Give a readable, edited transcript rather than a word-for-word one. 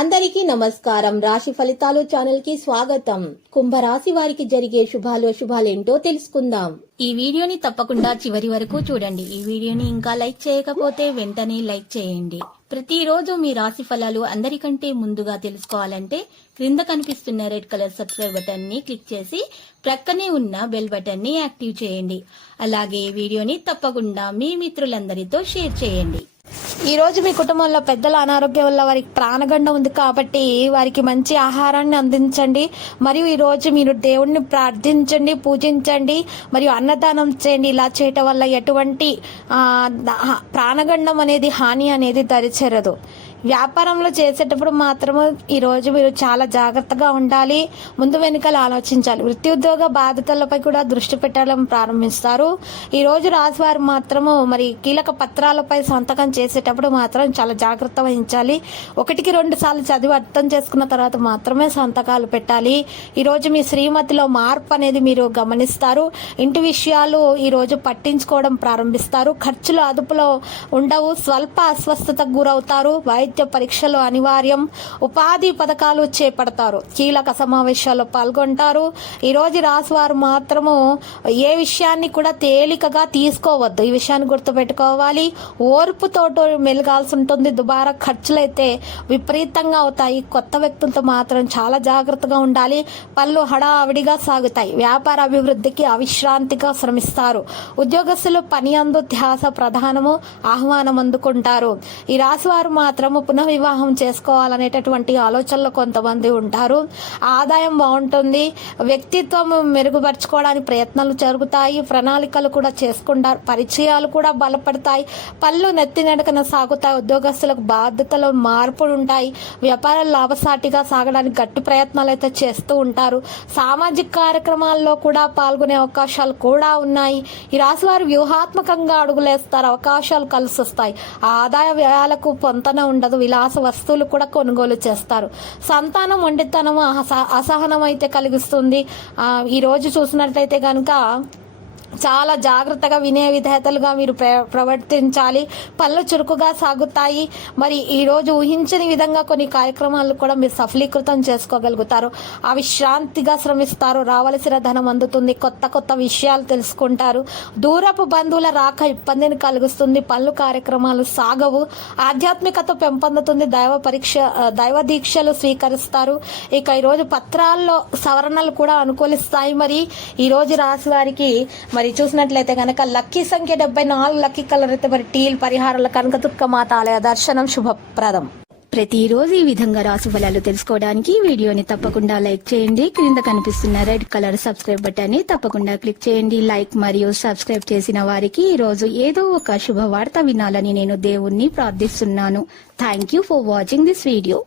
అందరికీ నమస్కారం. రాశి ఫలితాలు ఛానల్ కి స్వాగతం. కుంభరాశి వారికి జరిగే శుభాలేంటో తెలుసుకుందాం. ఈ వీడియోని తప్పకుండా చివరి వరకు చూడండి. ఈ వీడియోని ఇంకా లైక్ చేయకపోతే వెంటనే లైక్ చేయండి. ప్రతిరోజు మీ రాశి ఫలాలు అందరికంటే ముందుగా తెలుసుకోవాలంటే క్రింద కనిపిస్తున్న రెడ్ కలర్ సబ్స్క్రైబ్ బటన్ ని క్లిక్ చేసి ప్రక్కనే ఉన్న బెల్ బటన్ ని యాక్టివ్ చేయండి. అలాగే ఈ వీడియోని తప్పకుండా మీ మిత్రులందరితో షేర్ చేయండి. ఈ రోజు మీ కుటుంబంలో పెద్దల అనారోగ్యం వల్ల వారికి ప్రాణగండం ఉంది కాబట్టి వారికి మంచి ఆహారాన్ని అందించండి. మరియు ఈ రోజు మీరు దేవుణ్ణి ప్రార్థించండి, పూజించండి, మరియు అన్నదానం చేయండి. ఇలా చేయటం వల్ల ఎటువంటి ప్రాణగండం అనేది హాని అనేది దరిచేరదు. వ్యాపారంలో చేసేటప్పుడు మాత్రము ఈ రోజు మీరు చాలా జాగ్రత్తగా ఉండాలి. ముందు వెనుకలు ఆలోచించాలి. వృత్తి ఉద్యోగ బాధ్యతలపై కూడా దృష్టి పెట్టడం ప్రారంభిస్తారు. ఈ రోజు రాశివారు మాత్రము మరి కీలక పత్రాలపై సంతకం చేసేటప్పుడు మాత్రం చాలా జాగ్రత్త వహించాలి. 1-2 సార్లు చదివి అర్థం చేసుకున్న తర్వాత మాత్రమే సంతకాలు పెట్టాలి. ఈ రోజు మీ శ్రీమతిలో మార్పు అనేది మీరు గమనిస్తారు. ఇంటి విషయాలు ఈ రోజు పట్టించుకోవడం ప్రారంభిస్తారు. ఖర్చులు అదుపులో ఉండవు. స్వల్ప అస్వస్థతకు గురవుతారు. వైద్య పరీక్షలు అనివార్యం. ఉపాధి పథకాలు చేపడతారు. కీలక సమావేశాల్లో పాల్గొంటారు. ఈ రోజు రాశివారు మాత్రము ఏ విషయాన్ని కూడా తేలికగా తీసుకోవద్దు. ఈ విషయాన్ని గుర్తుపెట్టుకోవాలి. ఓర్పుతో మెలగాల్సి ఉంటుంది. దుబారా ఖర్చులైతే విపరీతంగా అవుతాయి. కొత్త వ్యక్తులతో మాత్రం చాలా జాగ్రత్తగా ఉండాలి. పనులు హడావిడిగా సాగుతాయి. వ్యాపార అభివృద్ధికి అవిశ్రాంతిగా శ్రమిస్తారు. ఉద్యోగస్తులు పని అందు ధ్యాస ప్రధానము. ఆహ్వానం అందుకుంటారు. ఈ రాశివారు మాత్రము పునఃవివాహం చేసుకోవాలనేటటువంటి ఆలోచనలో కొంతమంది ఉంటారు. ఆదాయం బాగుంటుంది. వ్యక్తిత్వం మెరుగుపరచుకోవడానికి ప్రయత్నాలు జరుగుతాయి. ప్రణాళికలు కూడా చేసుకుంటారు. పరిచయాలు కూడా బలపడతాయి. పనులు నెత్తినడకన సాగుతాయి. ఉద్యోగస్తులకు బాధ్యతలు మార్పులు ఉంటాయి. వ్యాపారాలు లాభసాటిగా సాగడానికి గట్టి ప్రయత్నాలు అయితే చేస్తూ ఉంటారు. సామాజిక కార్యక్రమాల్లో కూడా పాల్గొనే అవకాశాలు కూడా ఉన్నాయి. ఈ రాశి వారు వ్యూహాత్మకంగా అడుగులేస్తారు. అవకాశాలు కలిసి వస్తాయి. ఆదాయ వ్యయాలకు పొంతన ఉండదు. విలాస వస్తువులు కూడా కొనుగోలు చేస్తారు. సంతానం ఒంటితనం అసహనం అయితే కలిగిస్తుంది. ఈ రోజు చూసినట్లయితే కనుక చాలా జాగ్రత్తగా వినయ విధేయతలుగా మీరు ప్రవర్తించాలి. పనులు చురుకుగా సాగుతాయి. మరి ఈ రోజు ఊహించని విధంగా కొన్ని కార్యక్రమాలు కూడా మీరు సఫలీకృతం చేసుకోగలుగుతారు. అవిశ్రాంతిగా శ్రమిస్తారు. రావలసిన ధనం అందుతుంది. కొత్త విషయాలు తెలుసుకుంటారు. దూరపు బంధువుల రాక ఇబ్బందిని కలిగిస్తుంది. పనులు కార్యక్రమాలు సాగవు. ఆధ్యాత్మికత పెంపొందుతుంది. దైవ దీక్షలు స్వీకరిస్తారు. ఇక ఈరోజు పత్రాల్లో సవరణలు కూడా అనుకూలిస్తాయి. మరి ఈ రోజు రాశి వారికి మరి చూసినట్లయితే కనుక లక్కీ సంఖ్య 74, లక్కీ కలర్ అయితే మరి టీల్ పరిహారాల కనకదుర్గ మాత ఆలయ దర్శనం శుభప్రదం. ప్రతిరోజు ఈ విధంగా రాశి ఫలాలు తెలుసుకోవడానికి వీడియోని తప్పకుండా లైక్ చేయండి. క్రింద కనిపిస్తున్న రెడ్ కలర్ సబ్స్క్రైబ్ బటన్ ని తప్పకుండా క్లిక్ చేయండి. లైక్ మరియు సబ్స్క్రైబ్ చేసిన వారికి ఈ రోజు ఏదో ఒక శుభవార్త వినాలని నేను దేవుణ్ణి ప్రార్థిస్తున్నాను. Thank you for watching this video.